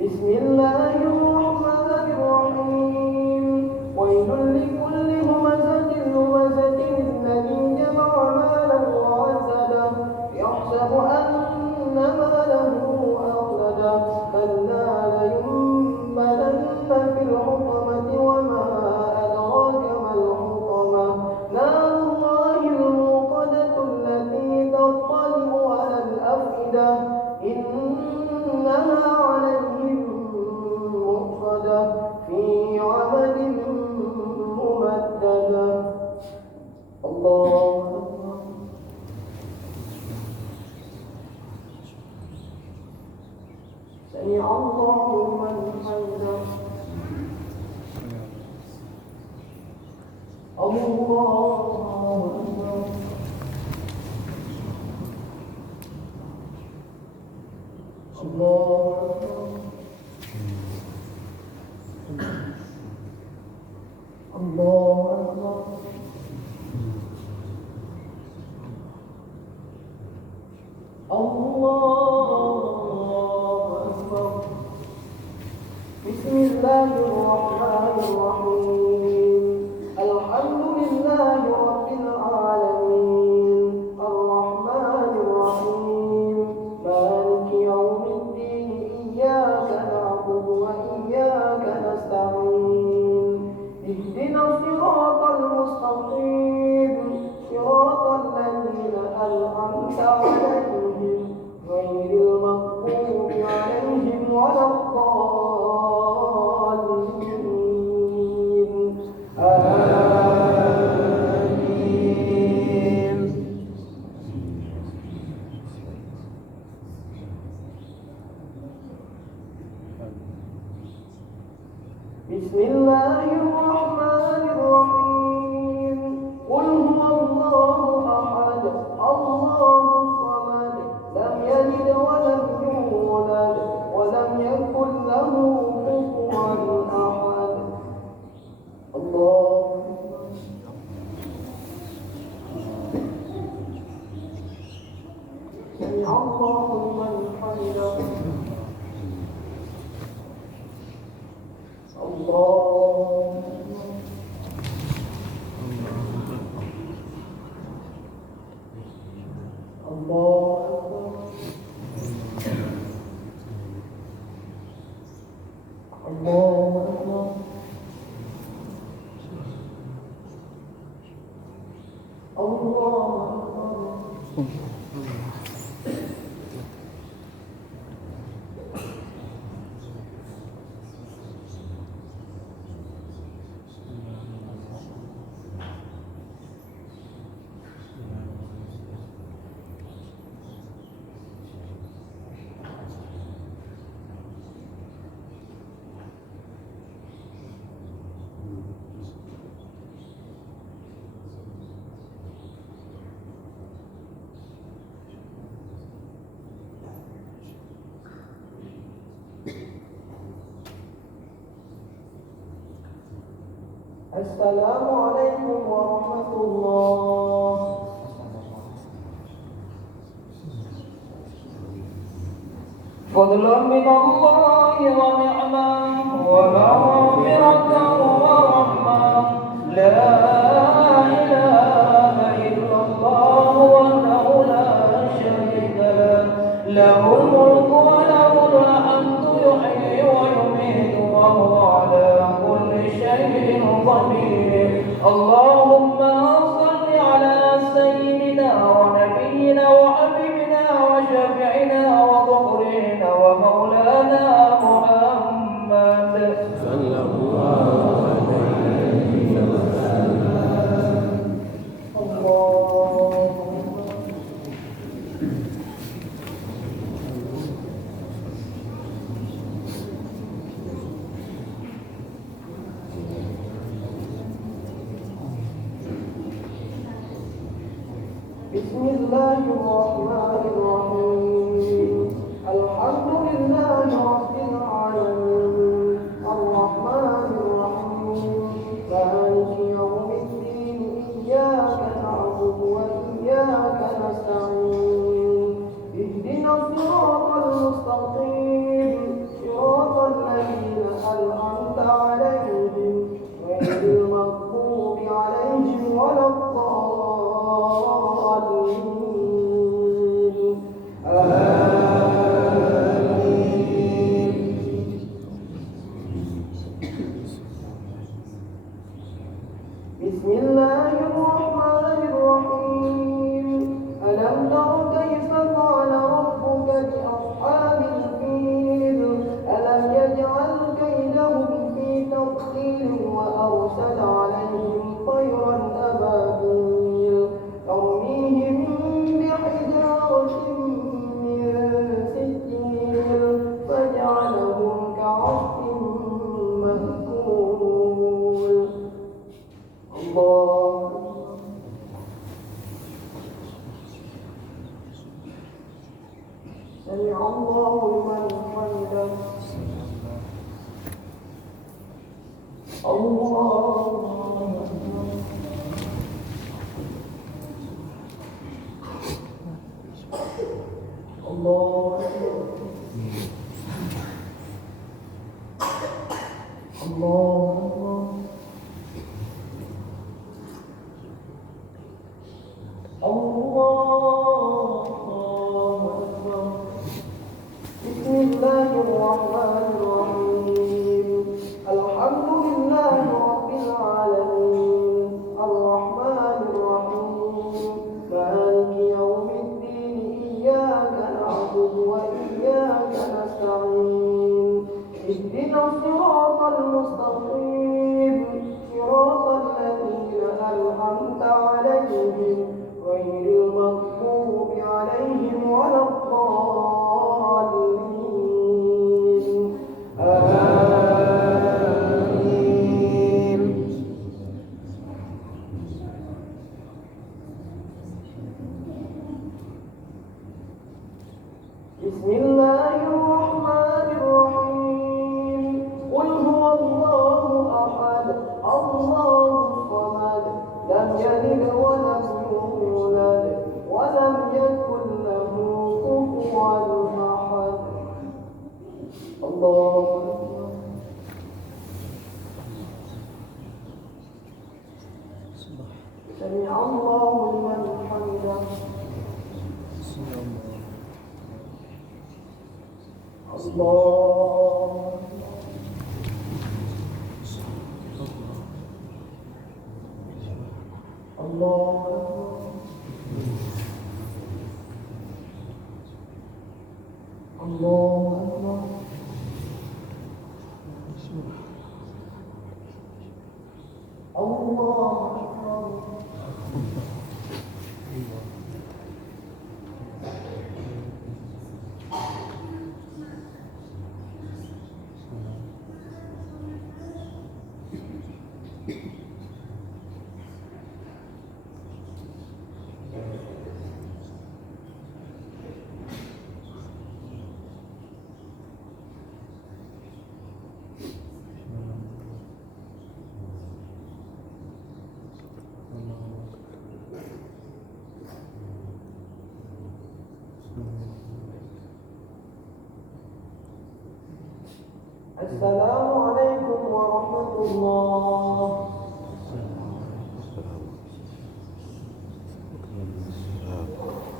بسم الله الرحمن الرحيم ويل لكل همزة لمزة الذي جمع مالا وعدده يحسب أن ماله أخلده كلا لينبذن في الحطمة وما أدراك ما الحطمة نار الله الموقدة التي تطلع على الأفئدة إنها عليهم مؤصدة في عمد ممددة الله أكبر سمع الله لمن حمده الله أكبر الله أكبر الله أكبر الله أكبر بسم الله الرحمن الرحيم الحمد لله رب العالمين الرحمن الرحيم مالك يوم الدين إياك نعبد وإياك نستعين اهدنا الصراط المستقيم صراط الذين أنعمت عليهم غير المغضوب عليهم ولا الضالين آمين بسم الله الرحمن الرحيم قل هو الله أحد الله الصمد لم يلد ولم يولد ولم يكن له كفوا أحد الله سمع الله لمن حمده الله الله الله أكبر الله أكبر السلام عليكم ورحمة الله فضل من الله ونعمة ومغفرة ورحمة لا إله إلا الله وحده لا شريك له له الملك وله الحمد يحيي ويميت وهو على كل شيء قدير اللهم صل على سيدنا ونبينا وحبيبنا وشفيعنا وظهرنا ومولانا محمد بسم الله الرحمن الرحيم الحمد لله رب العالمين الرحمن الرحيم مالك يوم الدين إياك نعبد وإياك نستعين اهدنا الصراط المستقيم صراط الذين أنعمت عليهم غير المغضوب عليهم ولا الضالين آمين. بسم الله الرحمن الرحيم ألم تر كيف فعل ربك بأصحاب الفيل ألم يجعل كيدهم في تضليل وأرسل عليهم طيرا أبابيل ترميهم بحجارة من سجيل فجعلهم كعصف مأكول الله سمع الله لمن حمده الله الله بسم الله الرحمن الرحيم الحمد لله رب العالمين الرحمن الرحيم مالك يوم الدين إياك نعبد وإياك نستعين اهدنا الصراط المستقيم صراط الذين أنعمت عليهم غير المغضوب عليهم ولا الضالين آمين. بسم الله الرحمن الرحيم قل هو الله أحد الله الصمد لم يلد ولم يولد ولم يكن له كفوا أحد الله أكبر. سمع الله لمن حمده الله الله الله الله السلام عليكم ورحمة الله.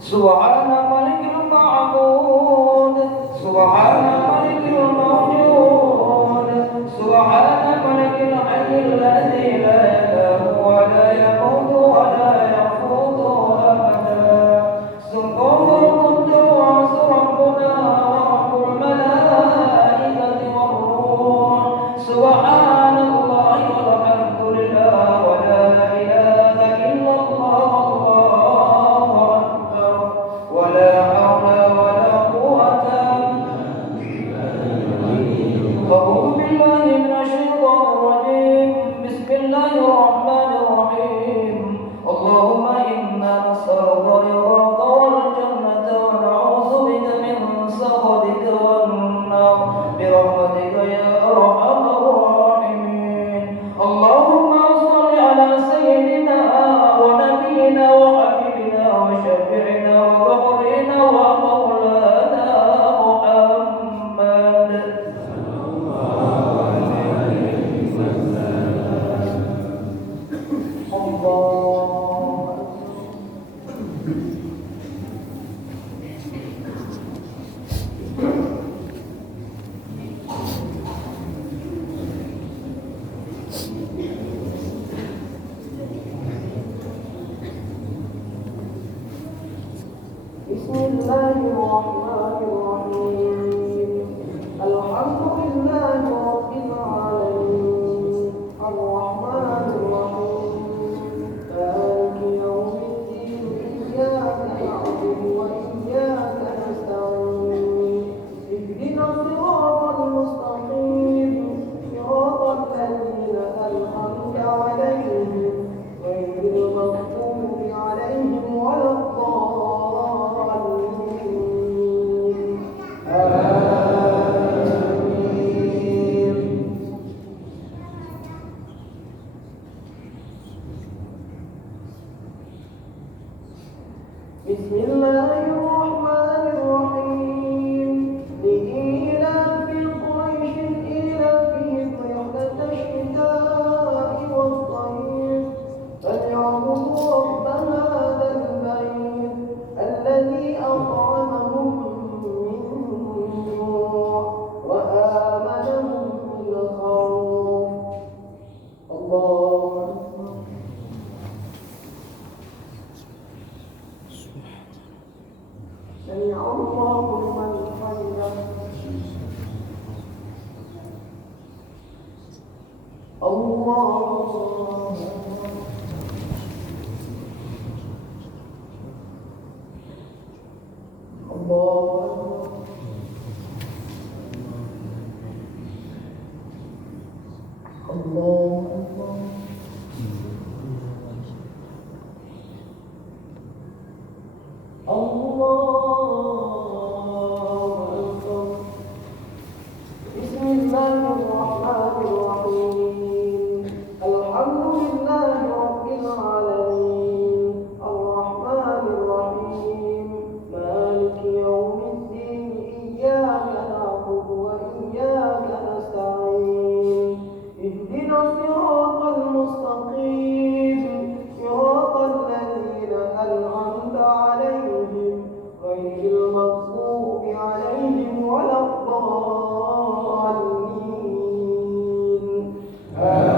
سبحان ملك المعبود سبحان ملك الموجود سبحان ملك الحي الذي لا ينام ولا يموت ولا يفوت أبدا سبحان القدوس ربنا ورب الملائكة والروح سبحان الله والحمد لله ولا إله إلا الله والله أكبر ولا حول ولا قوة وشفيعنا وظهرنا ومولانا محمد. بسم الله الرحمن الرحيم. الحمد لله رب العالمين الرحمن الرحيم مالك يوم الدين إياك نعبد وإياك نستعين اهدنا الصراط المستقيم صراط الذين أنعمت عليهم غير المغضوب عليهم ولا الضالين. آمين. بسم الله الرحمن الرحيم. لإيلاف قريش إيلافهم رحلة الشتاء والصيف فليعبدوا رب هذا البيت الذي أطعمهم من جوع وآمنهم من خوف. الله أكبر. سمع الله لمن حمده. الله الله أكبر. بسم الله الرحمن الرحيم. الحمد لله رب العالمين الرحمن الرحيم مالك يوم الدين إياك نعبد وإياك نستعين اهدنا الصراط المستقيم صراط الذين أنعمت عليهم غير المغضوب عليهم ولا الضالين. آمين.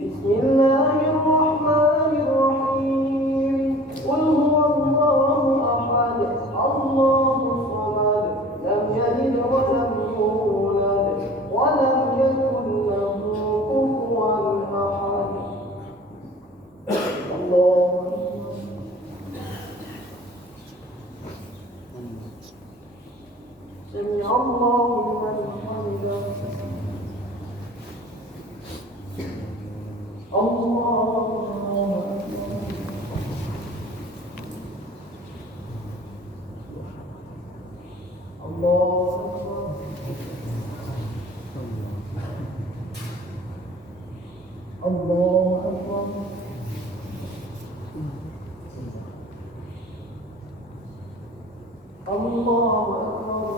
بسم الله الرحمن الرحيم. قل هو الله أحد الله الصمد لم يلد ولم يولد ولم يكن له كفوا أحد. الله أكبر. سمع الله لمن حمده. الله أكبر. الله أكبر. الله أكبر. الله أكبر.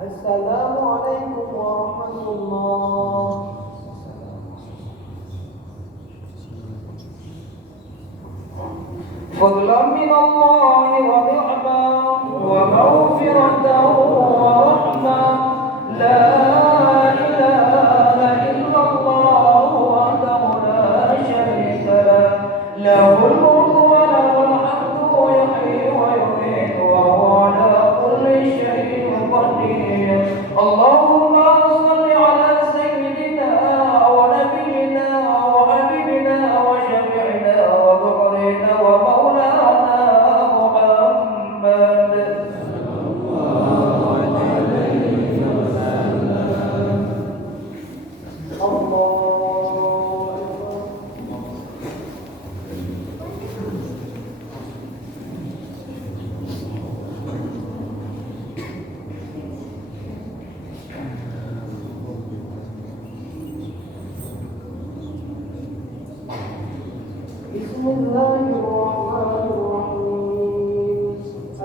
السلام عليكم ورحمة الله. فضلا من الله ونعمة ومغفرة ورحمة لا إله اللهم صل على سيدنا ونبينا وحبيبنا وشفيعنا وذكرنا ومولانا محمد. بسم الله الرحمن الرحيم.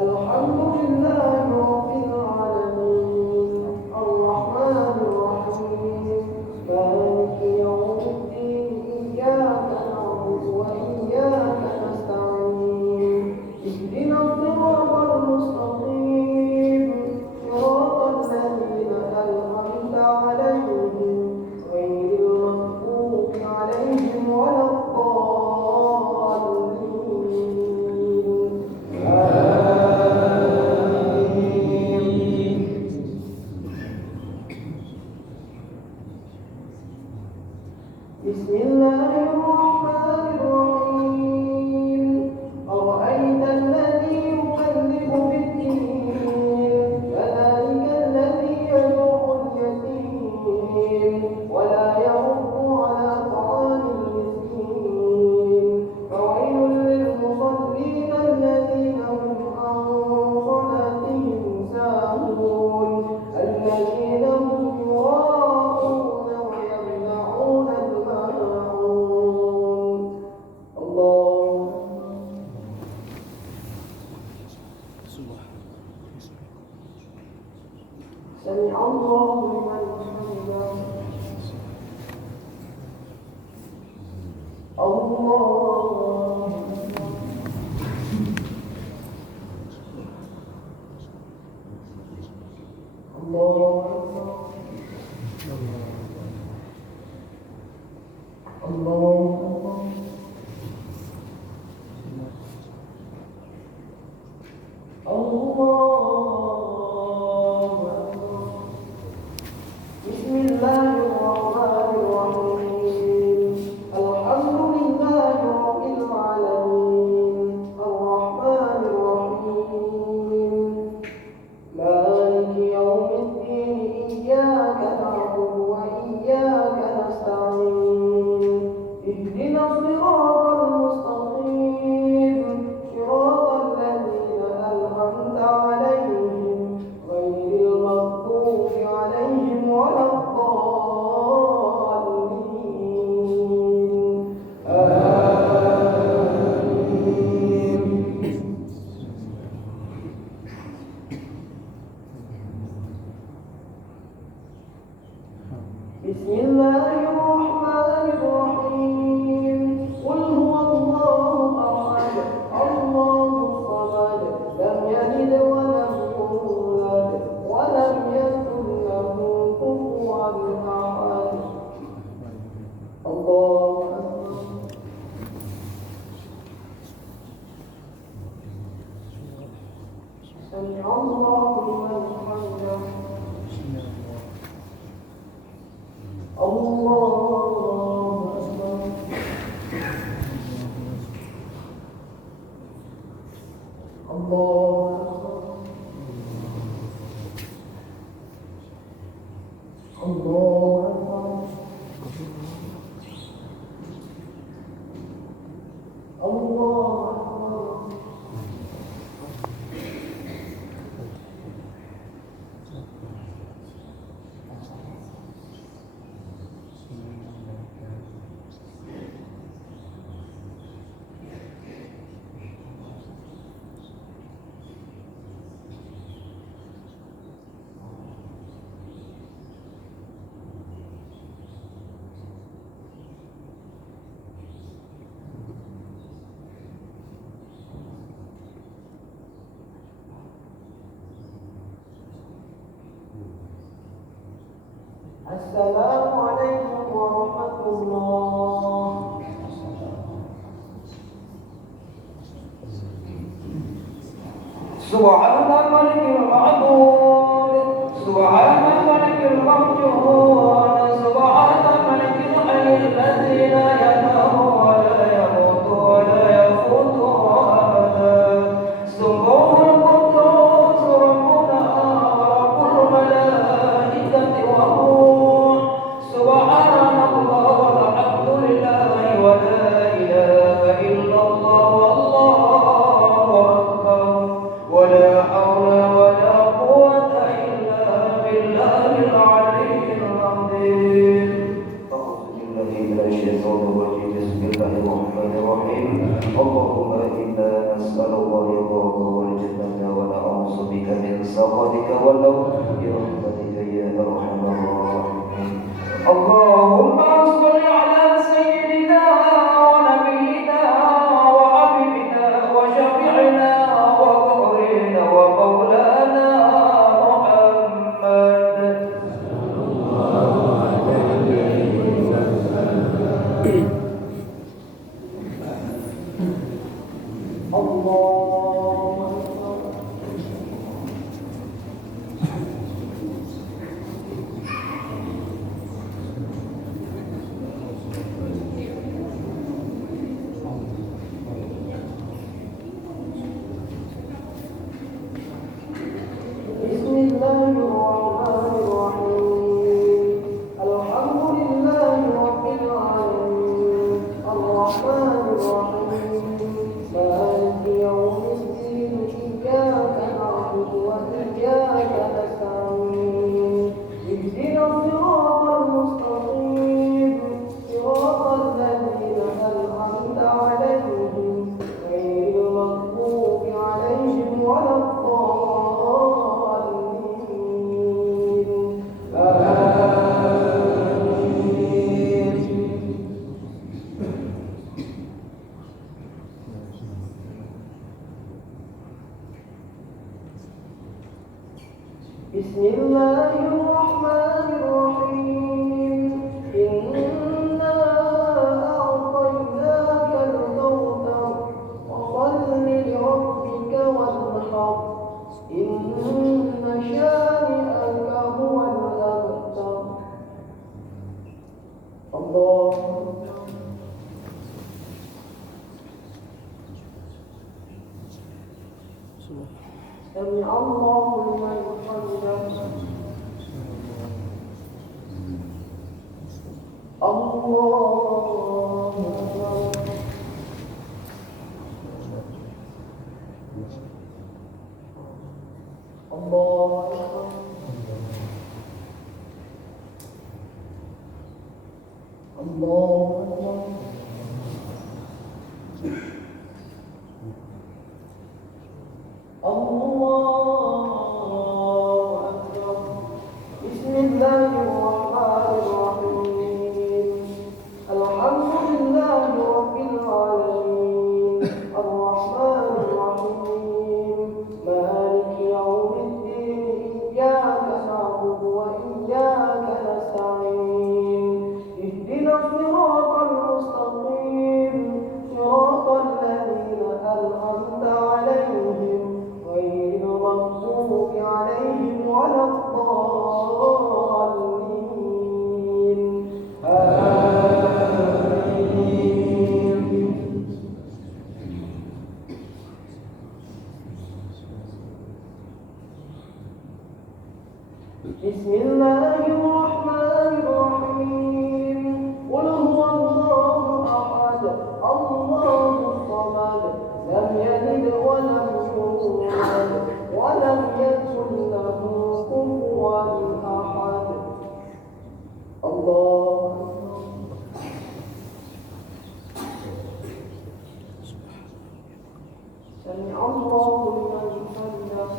الحمد لله رب العالمين الرحمن الرحيم مالك يوم الدين إياك نعبد وإياك نستعين اهدنا الصراط المستقيم صراط الذين أنعمت عليهم غير المغضوب عليهم ولا بسم الله الرحمن الرحيم. أرأيت الذي يكذب بالدين فذلك الذي يدعو اليتيم ولا يرد على طعام المسكين فويل للمصلين الذين هم عن صلاتهم ساهون الذين هم يراءون ويمنعون الماعون. الله سمع الله لمن حمده. الله الله بسم الله الرحمن الرحيم. الحمد لله رب العالمين الرحمن الرحيم مالك يوم الدين إياك نعبد وإياك نستعين اهدنا الصراط المستقيم صراط الذين أنعمت عليهم غير المغضوب عليهم ولا الضالين. آمين. بسم الله الرحمن الرحيم. قل هو الله أحد الله الصمد لم يلد ولم يولد ولم يكن له كفوا أحد. الله أكبر. سمع الله لمن حمده. الله أكبر. الله أكبر. الله أكبر. الله أكبر. السلام عليكم ورحمة الله. سبحان الملك المعبود سبحان سبحان ملك الموجود سبحان ملك الحي الذي لا ينام ولا يموت ولا يفوت أبدا سبوح القدوس ربنا رب الملائكة والروح سبحان الله والحمد لله ولا إله إلا الله والله أكبر ولا حول ولا قوة إلا بالله العلي العظيم. أعوذ بالله من الشيطان الرجيم. بسم الله الرحمن الرحيم. اللهم إنا نسألك رضاك والجنة ونعوذ بك من سخطك والنار برحمتك يا أرحم الراحمين. اللهم صل على سيدنا ونبينا وحبيبنا وشفيعنا وقرينا ومولانا محمد. بسم الله الرحمن الرحيم الحمد لله رب العالمين الرحمن الرحيم مالك يوم الدين إياك نعبد وإياك نستعين اهدنا الصراط المستقيم صراط الذين أنعمت عليهم غير المغضوب عليهم ولا الضالين آمين. بسم الله الرحمن الرحيم إنا أعطيناك الكوثر فصل لربك وانحر إن شانئك هو الأبتر. الله سمع الله لمن حمده. الله أكبر. بسم الله الرحمن الرحيم الحمد لله رب العالمين الرحمن الرحيم مالك يوم الدين إياك نعبد وإياك نستعين اهدنا الصراط المستقيم صراط الذين أنعمت عليهم غير المغضوب عليهم ولا الضالين آمين. بسم الله الرحمن الرحيم قل هو الله أحد الله الصمد لم يلد ولم يولد ولم يكن له كفوا أحد. الله سمع الله لمن حمده.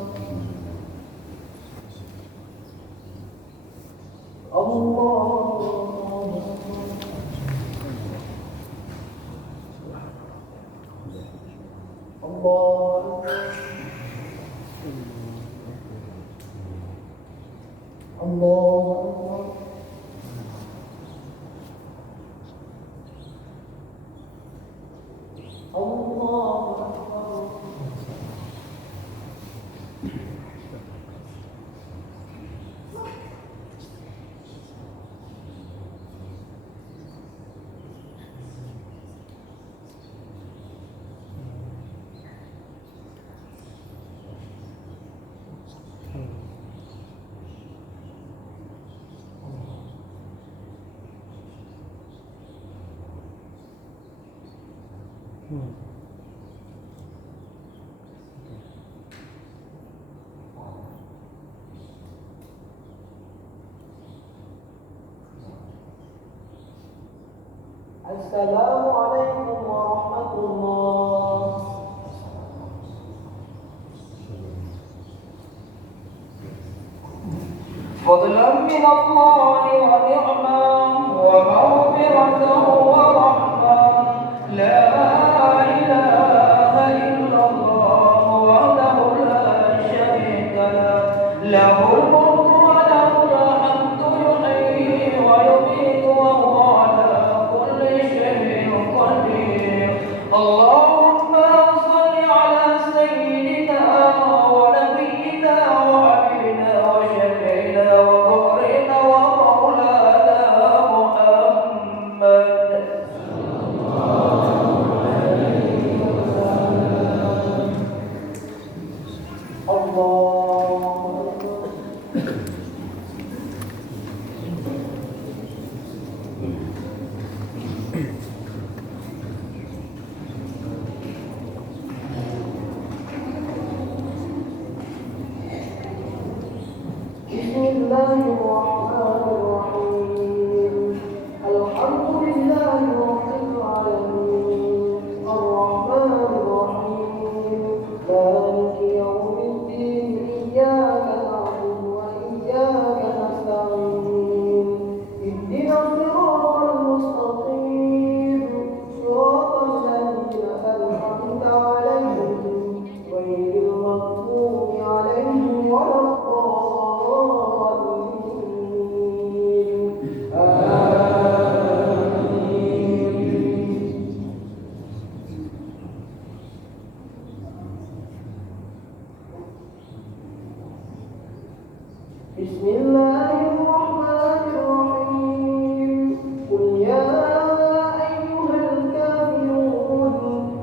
السلام عليكم ورحمة الله. فضلا من الله ونعمة ومغفرة ورحمة. لا إله إلا الله وحده لا شريك له، له الملك وله الحمد يحيي ويميت وهو على كل شيء قدير. اللهم صل على سيدنا ونبينا وحبيبنا وشفيعنا وظهرنا ومولانا محمد. بسم الله الرحمن الرحيم. الحمد لله رب العالمين الرحمن الرحيم مالك يوم الدين إياك نعبد وإياك نستعين اهدنا الصراط المستقيم صراط الذين أنعمت عليهم غير المغضوب عليهم ولا بسم الله الرحمن الرحيم. قل يا أيها الكافرون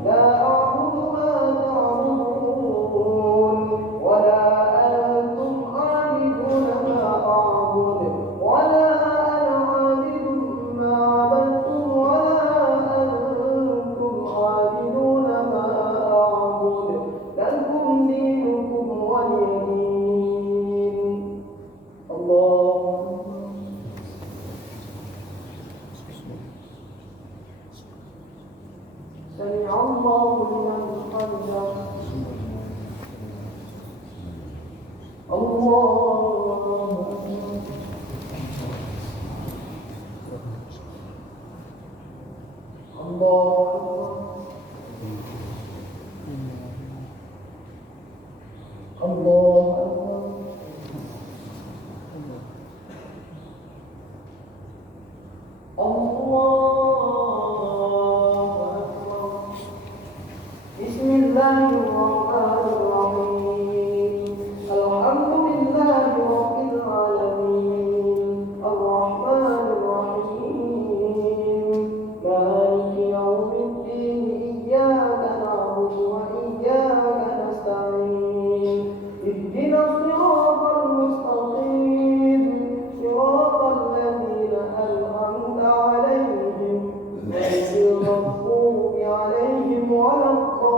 لا أعبد ما تعبدون ولا أنتم عابدون ما أعبد ولا أنا عابد ما عبدتم ولا أنتم عابدون ما أعبد لكم دينكم ولي دين. الله سمع الله لمن حمده. الله الله بسم الله الرحمن الرحيم. الحمد لله رب العالمين الرحمن الرحيم مالك يوم الدين إياك نعبد وإياك نستعين اهدنا الصراط المستقيم صراط الذين أنعمت عليهم غير المغضوب عليهم ولا الضالين.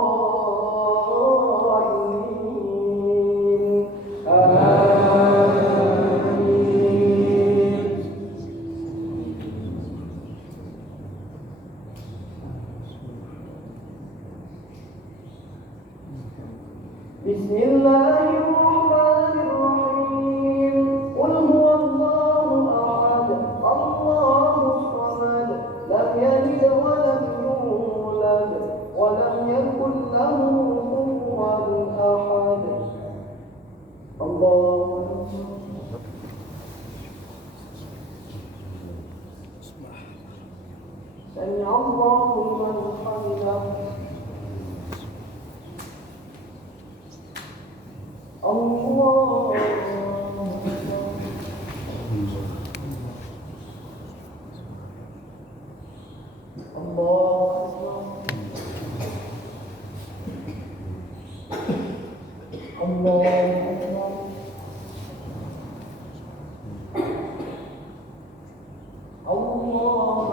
آمين. بسم الله الرحمن الرحيم. قل هو الله أحد الله الصمد لم يلد ولم يولد ولم يكن له كفوا أحد. الله سمع الله لمن حمده. الله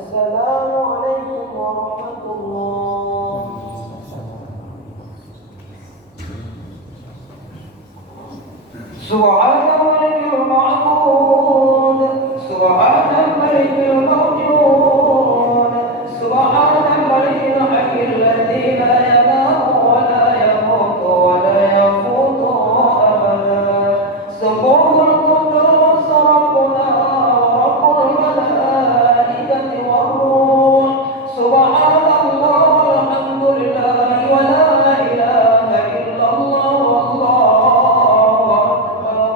السلام عليكم ورحمة الله. سبحان الملك المعبود، سبحان الملك الموجود، سبحان الملك الحي الذي لا ينام ولا يموت ولا يفوت أبدا. سبوح القدوس ربنا ورب الملائكة والروح. سبحان الله والحمد لله ولا إله إلا الله والله أكبر،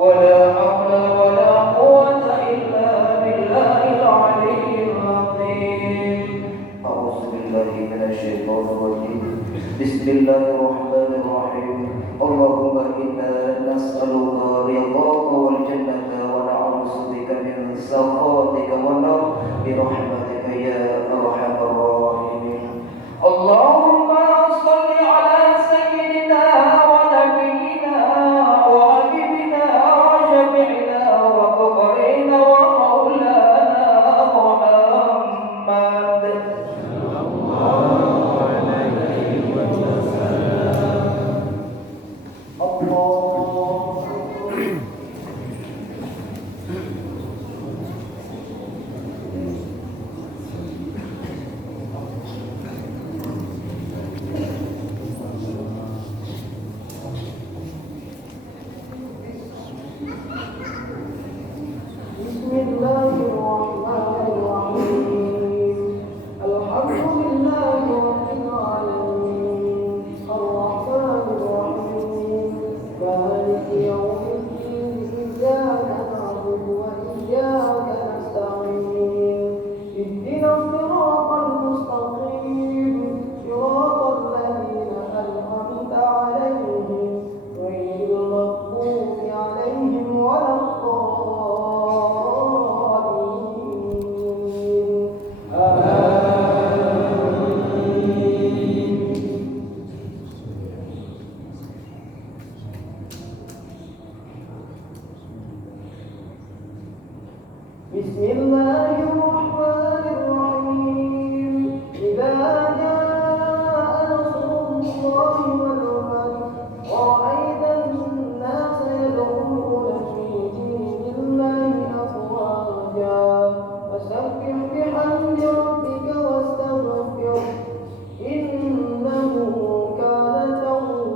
ولا حول ولا قوة إلا بالله العلي العظيم. أعوذ بالله من الشيطان الرجيم. بسم الله الرحمن الرحيم. اللهم إنا نسألك رضاك والجنة ونعوذ بك من سخطك والنار برحمتك يا أرحم الراحمين. اللهم صل على سيدنا ونبينا وحبيبنا وشفيعنا وقبرنا ومولانا محمد. بسم الله الرحمن الرحيم. الحمد لله رب العالمين الرحمن الرحيم مالك يوم الدين إياك نعبد وإياك نستعين اهدنا الصراط المستقيم صراط الذين أنعمت عليهم غير المغضوب عليهم ولا بسم الله الرحمن الرحيم. إذا جاء نصر الله والفتح ورأيت الناس يدخلون في دين الله أفواجا فسبح بحمد ربك واستغفره إنه كان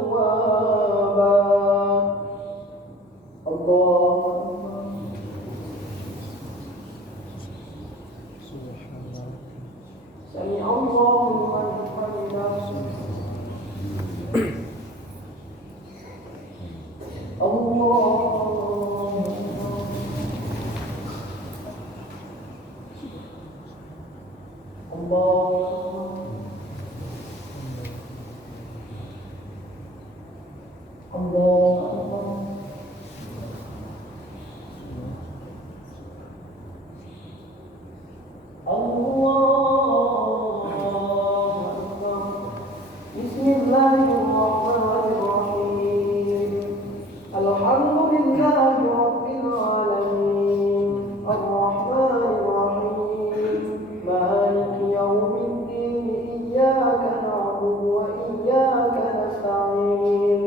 توابا. الله سمع الله لمن حمده. الله بسم الله الرحمن الرحيم. الحمد لله رب العالمين الرحمن الرحيم مالك يوم الدين إياك نعبد وإياك نستعين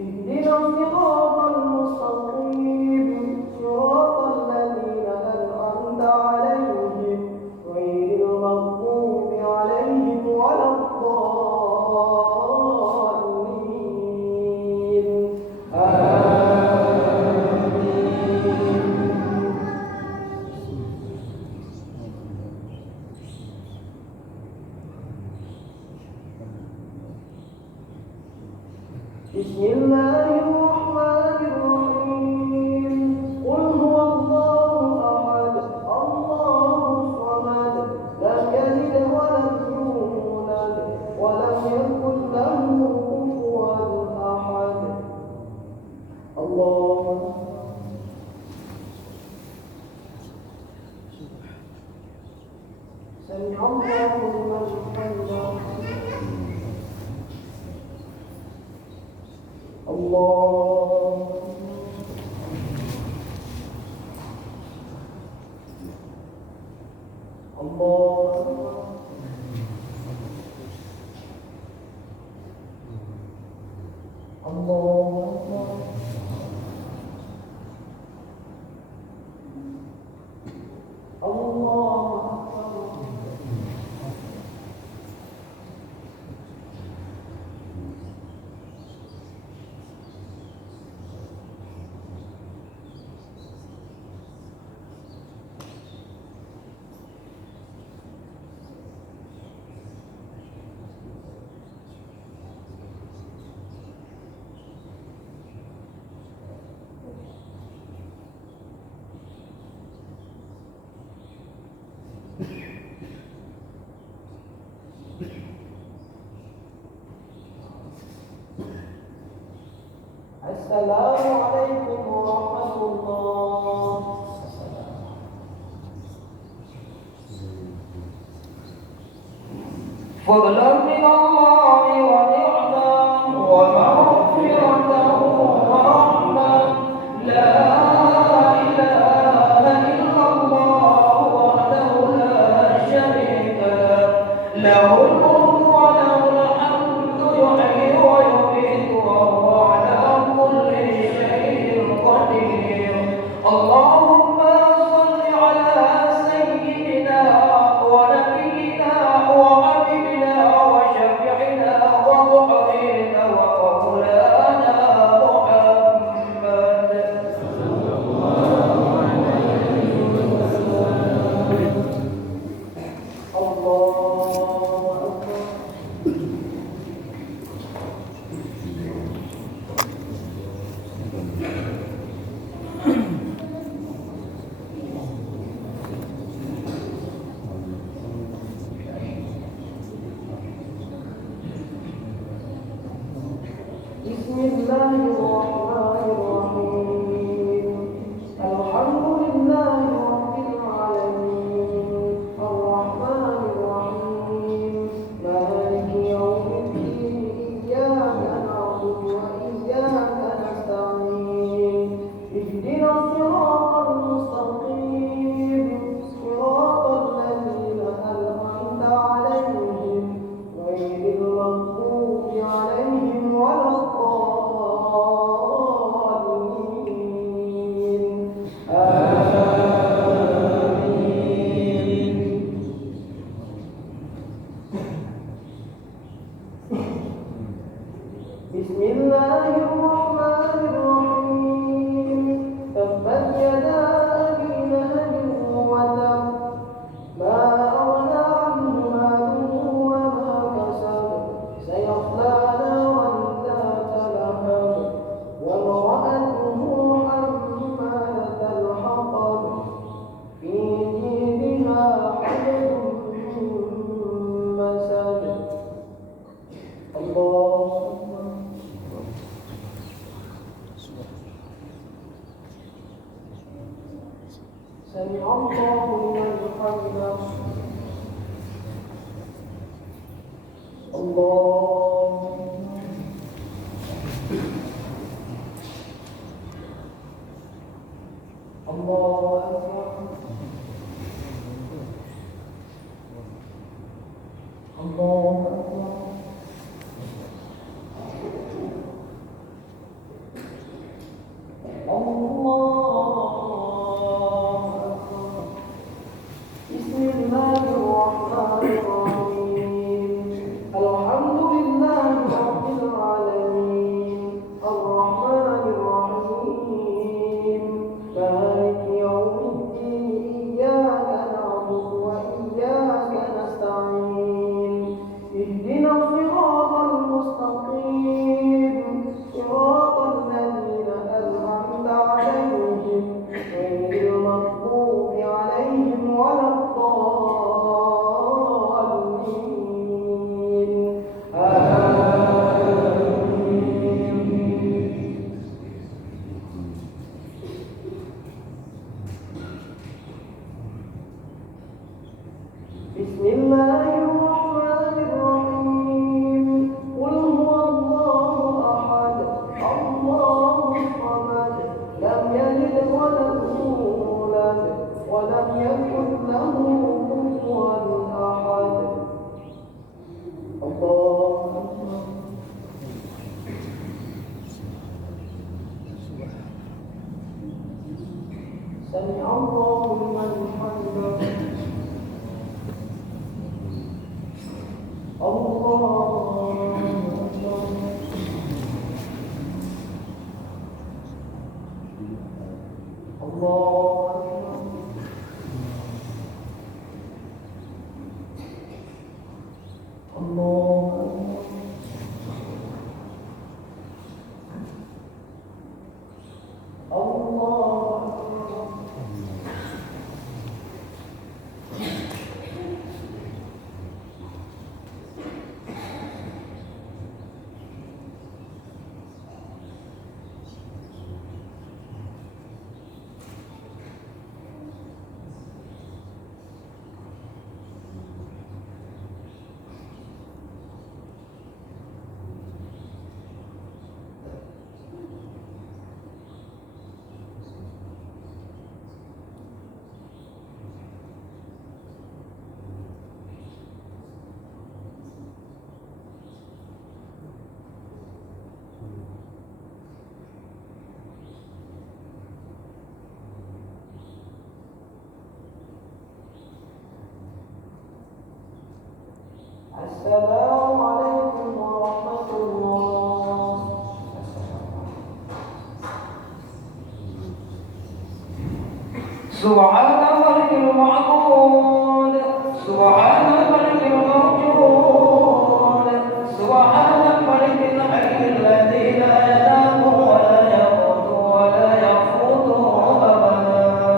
اهدنا الصراط المستقيم صراط الذين أنعمت عليهم غير المغضوب عليهم ولا الضالين. بسم الله الرحمن الرحيم. قل هو الله أحد الله الصمد لم يلد ولم يولد ولم يكن له كفوا أحد. الله سمع الله لمن حمده. الله الله السلام عليكم ورحمة الله. فضلا من الله ونعمة ومغفرة ورحمة. لا إله إلا الله وحده لا شريك له الملك وله الحمد يحيي ويميت وهو على كل شيء قدير. اللهم صل على سيدنا ونبينا وحبيبنا وشفيعنا ومحبنا ومولانا محمد. بسم الله الرحمن الرحيم. الحمد لله رب العالمين الرحمن الرحيم مالك يوم الدين إياك نعبد وإياك نستعين اهدنا الصراط المستقيم صراط الذين أنعمت عليهم غير المغضوب عليهم ولا الضالين. آمين. بسم الله الرحمن الرحيم. تبت يدا أبي لهب وتب ما أغنى عنه ماله وما كسب سيصلى نارا ذات لهب وامرأته حمالة الحطب في جيدها حبل من مسد. الله أكبر. سمع الله لمن حمده. الله الله أكبر. الله أكبر. بسم الله الرحمن الرحيم. الحمد لله رب العالمين الرحمن الرحيم مالك يوم الدين إياك نعبد وإياك نستعين السلام عليكم ورحمة الله. سبحان الملك المعبود، سبحان الملك الموجود، سبحان الملك الحي الذي لا ينام ولا يموت ولا يفوته أبدا.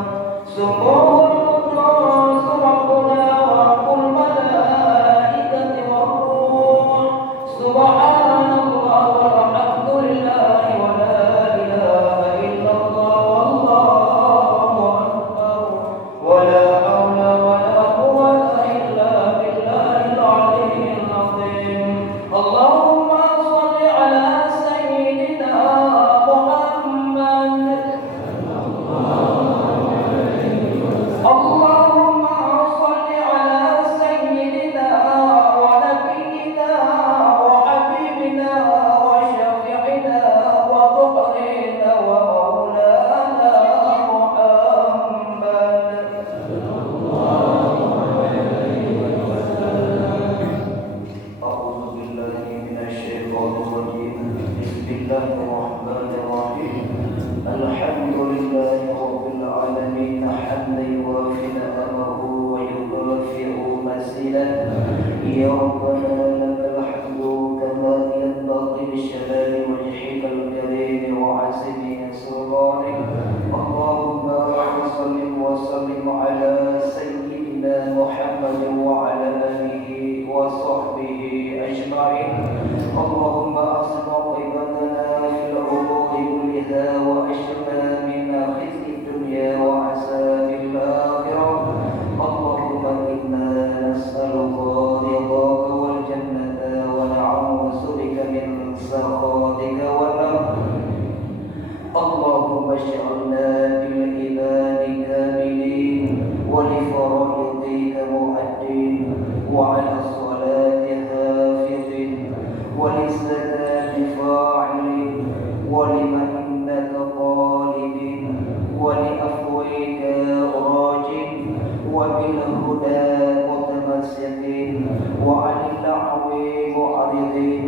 سبوح القدوس ربنا ورب الملائكة والروح. سبحان الله والحمد لله ولا إله إلا الله والله أكبر ولا حول ولا قوة إلا بالله العلي العظيم. اللهم صل على سيدنا محمد. اللهم صل على سيدنا ونبينا وحبيبنا وشفيعنا وطهرنا ومولانا محمد. أعوذ بالله من الشيطان الرجيم. بسم الله الرحمن الرحيم. الحمد لله رب العالمين حمدا يوافي نعمه ويكافئ مزيدا. يا ربنا لك الحمد كما ينبغي لجلال وجهك الكريم وعزم سلطانك. اللهم صل وسلم على سيدنا محمد وعلى آله وصحبه أجمعين. اللهم أصلح عاقبتنا في الأمور كلها وأجرنا من خزي الدنيا وعذاب الآخرة. اللهم إنا نسألك رضاك والجنة ونعوذ بك من سخطك والنار. اللهم اجعلنا بالإيمان كاملين ولفرائضك مؤدين وعلى الصلاة حافظين وللزكاة فاعلين ولمنك طالبين ولعفوك راجين وبالهدى متمسكين وعن اللعو معرضين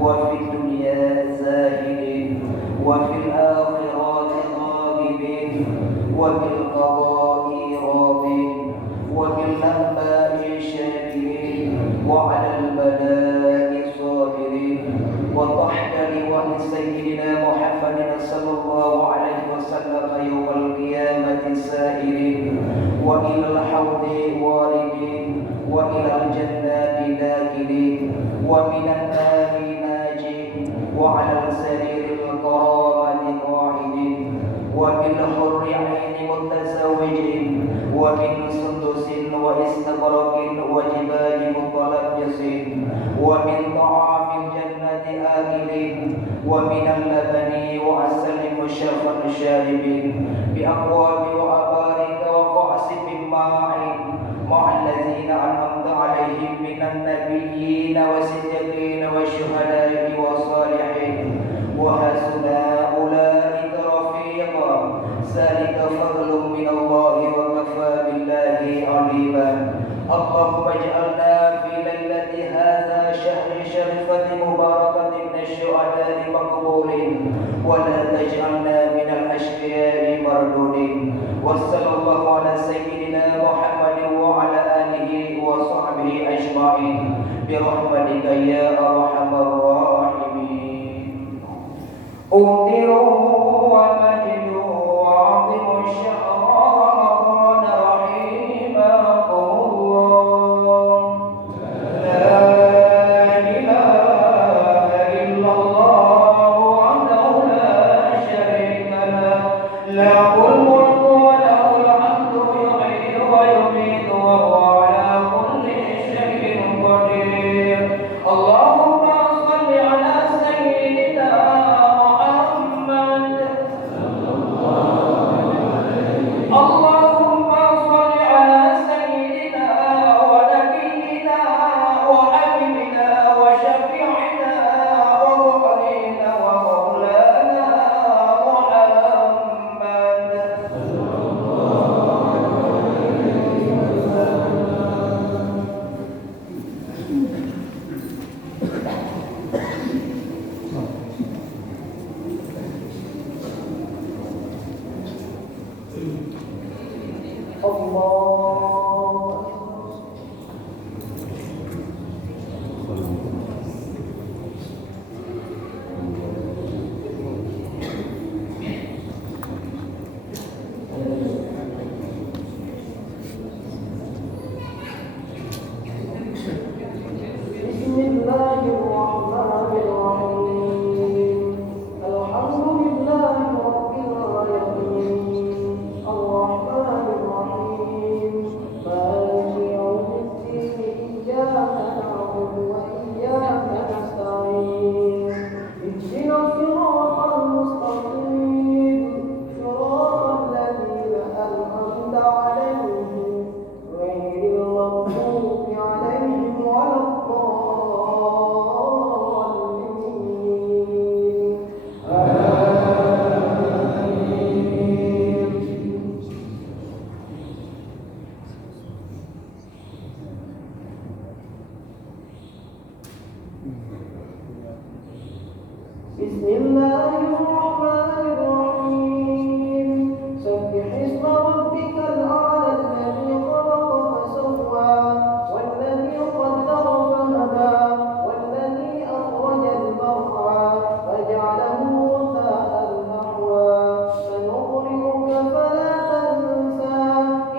وفي الدنيا زاهدين وفي الآخرة راغبين وبالقضاء راضين وبالنعماء شاكرين وعلى البلاء صابرين وتحت لواء سيدنا محمد صلى الله عليه وسلم يوم القيامة سائرين وإلى الحوض واردين وإلى الجنات داخلين ومن النار ناجين وعلى السرير الكرامة قاعدين وبالحر عين متزوجين ومن سندس واستبرق وجبال متلبسين ومن طعام الجنة آكلين ومن اللبن وعسل مشفى شاربين بأكواب وأبارك وكأس من معين مع الذين أنعمت عليهم من النبيين والصديقين والشهداء والصالحين وحسن أولئك رفيقا. ذلك فضل من الله وكفى بالله عليما. اللهم اجعلنا في ليلة هذا شهر شريفة مباركة من الشهداء مقبولين ولا تجعلنا من الأشقياء مردودين. وصلى الله على سيدنا محمد وعلى آله وصحبه وصحبه أجمعين برحمتك يا أرحم الراحمين. أمطروا ومجدوا وعظموا الشهر رمضان رحمكم الله. لا إله إلا الله وحده لا شريك له، له الملك وله الحمد يحيي ويميت وهو على كل شيء قدير. اللهم صل على سيدنا محمد. اللهم صل على سيدنا ونبينا وحبيبنا وشفيعنا وروحنا ومولانا محمد. بسم الله الرحمن الرحيم. الحمد لله رب العالمين الرحمن الرحيم مالك يوم الدين إياك نعبد وإياك نستعين اهدنا الصراط المستقيم صراط الذين أنعمت عليهم غير المغضوب عليهم ولا الضالين. آمين. بسم الله الرحمن الرحيم. سبح اسم ربك الأعلى الذي خلق فسوى والذي قدر فهدى والذي أخرج المرعى فجعله غثاء نحوا سنقرئك فلا تنسى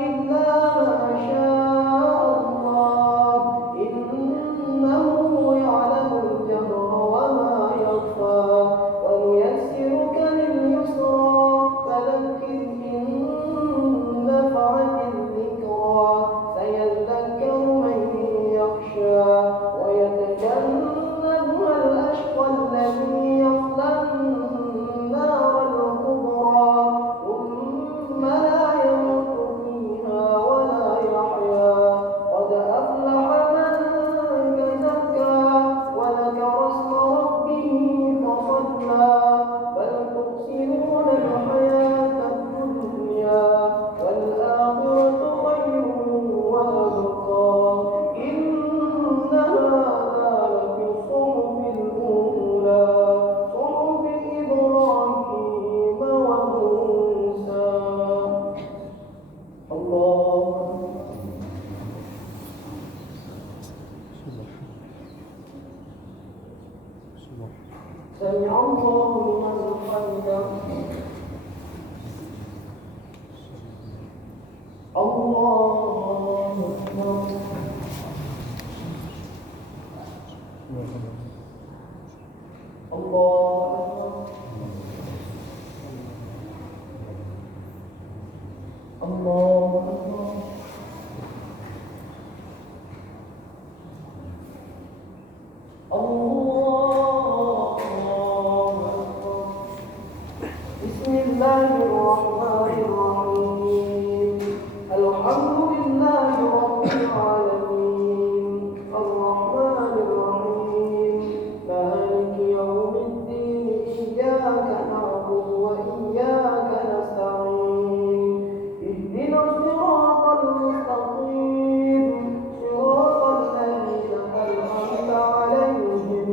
إلا ما شاء الله إنه يعلم الجهر وما يخفى ونيسرك لليسرى فذكر إن نفعت الذكرى سيذكر من يخشى ويتجنبها الأشقى الذي يصلى النار الكبرى ثم لا يموت فيها ولا يحيا قد أفلح من تزكى وذكر اسم ربه فصلى بل تؤثرون الحياة الدنيا والآخرة خير وأبقى إن هذا لفي الصحف الأولى صحف إبراهيم وموسى. الله سمع الله لمن حمده. الله أكبر. الله أكبر. الله أكبر. الله أكبر. بسم الله الرحمن الرحيم. الحمد لله رب العالمين الرحمن الرحيم مالك يوم الدين إياك نعبد وإياك نستعين اهدنا الصراط المستقيم صراط الذين أنعمت عليهم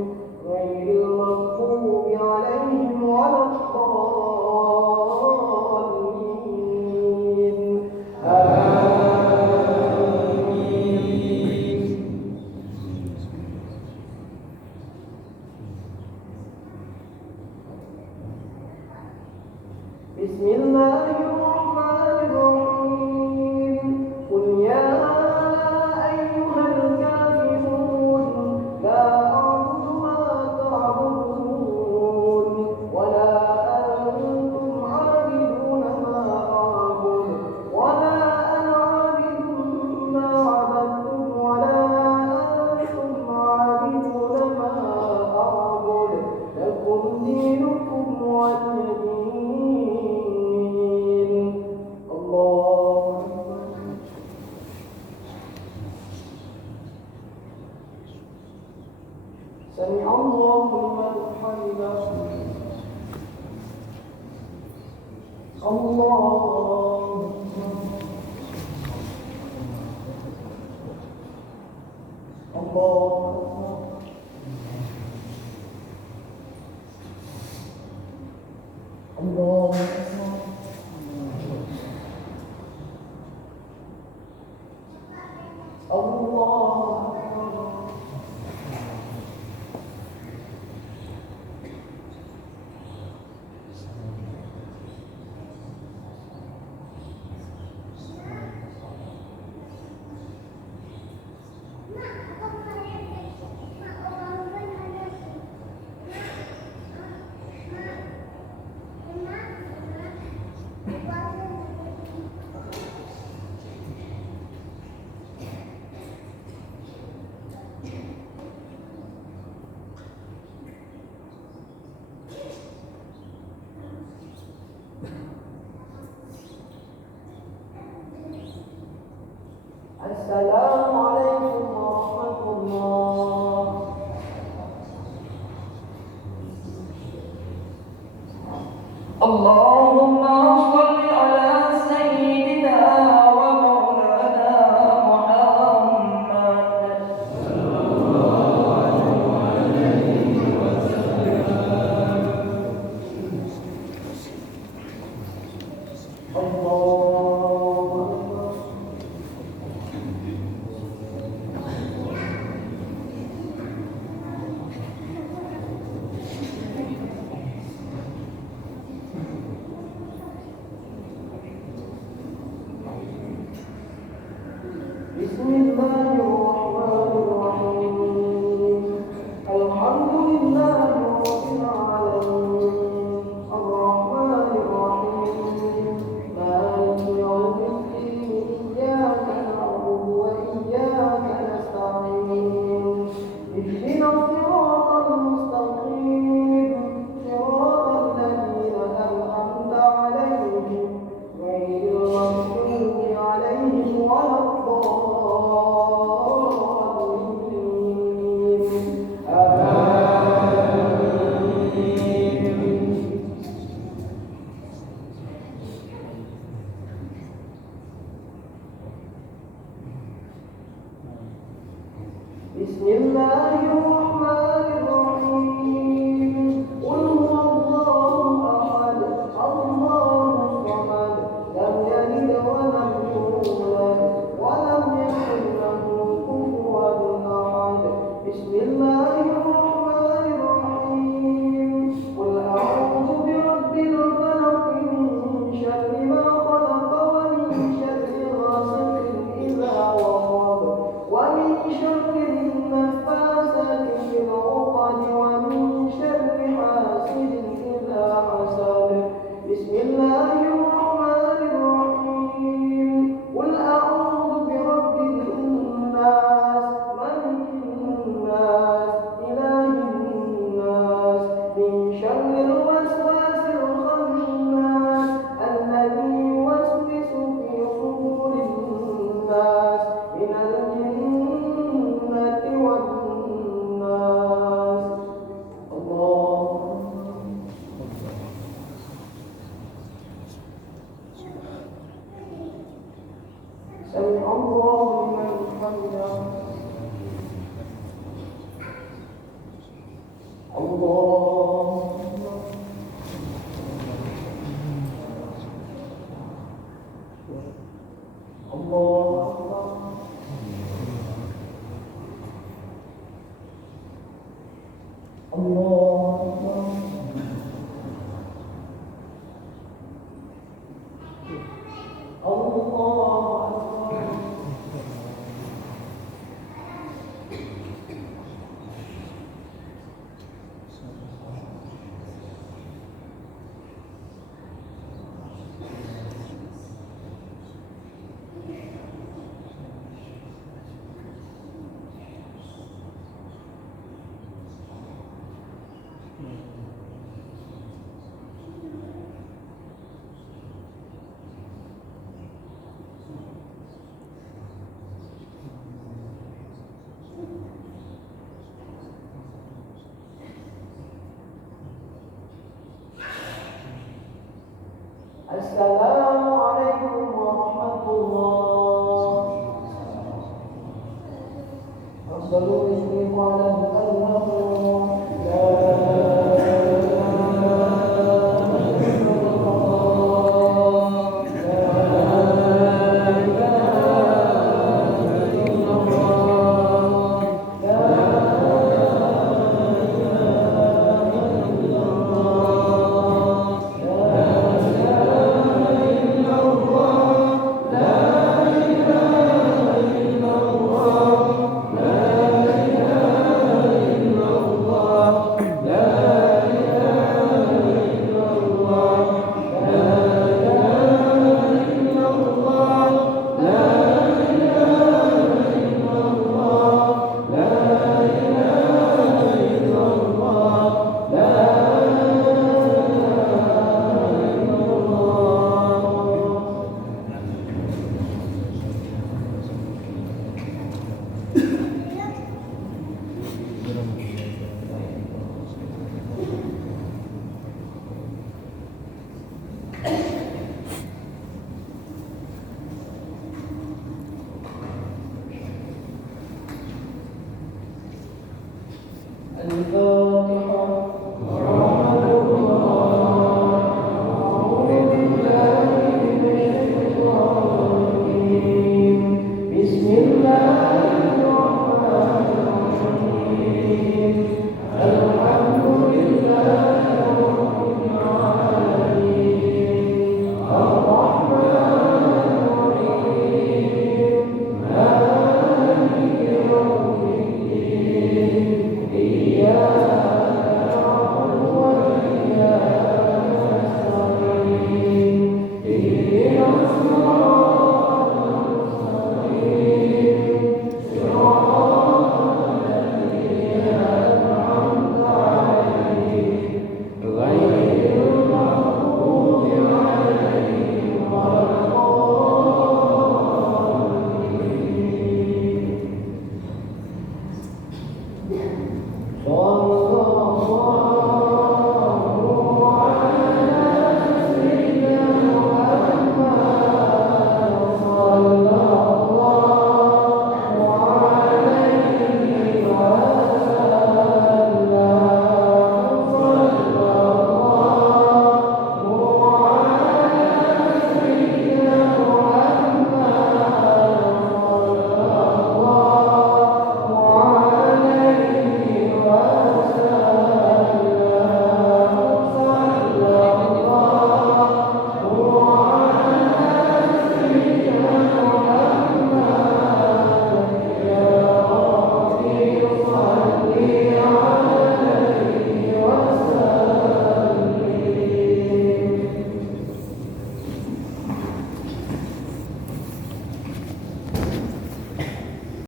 سمع الله لمن حمده. الله الله الله الله. السلام عليكم ورحمة الله. اللهم صل على سيدنا ومولانا محمد. بسم الله الرحمن الرحيم. الحمد لله رب العالمين الرحمن الرحيم مالك يوم الدين إياك نعبد وإياك نستعين اهدنا الصراط المستقيم صراط الذين أنعمت عليهم غير المغضوب عليهم ولا بسم الله الرحمن الرحيم. قل هو الله أحد الله الصمد لم يلد ولم يولد ولم يكن له كفوا أحد. بسم الله الرحمن الرحيم. قل أعوذ برب الفلق من شر ما خلق ومن شر غاسق إذا وقب ومن شر النفاثات في العقد ومن شر حاسد إذا حسد. بسم الله الرحمن الرحيم. قل أعوذ برب الناس ملك الناس إله الناس من شر الوسواس الخناس الذي يوسوس في صدور الناس من الجنة أفضل الذكر قال أنه لا Oh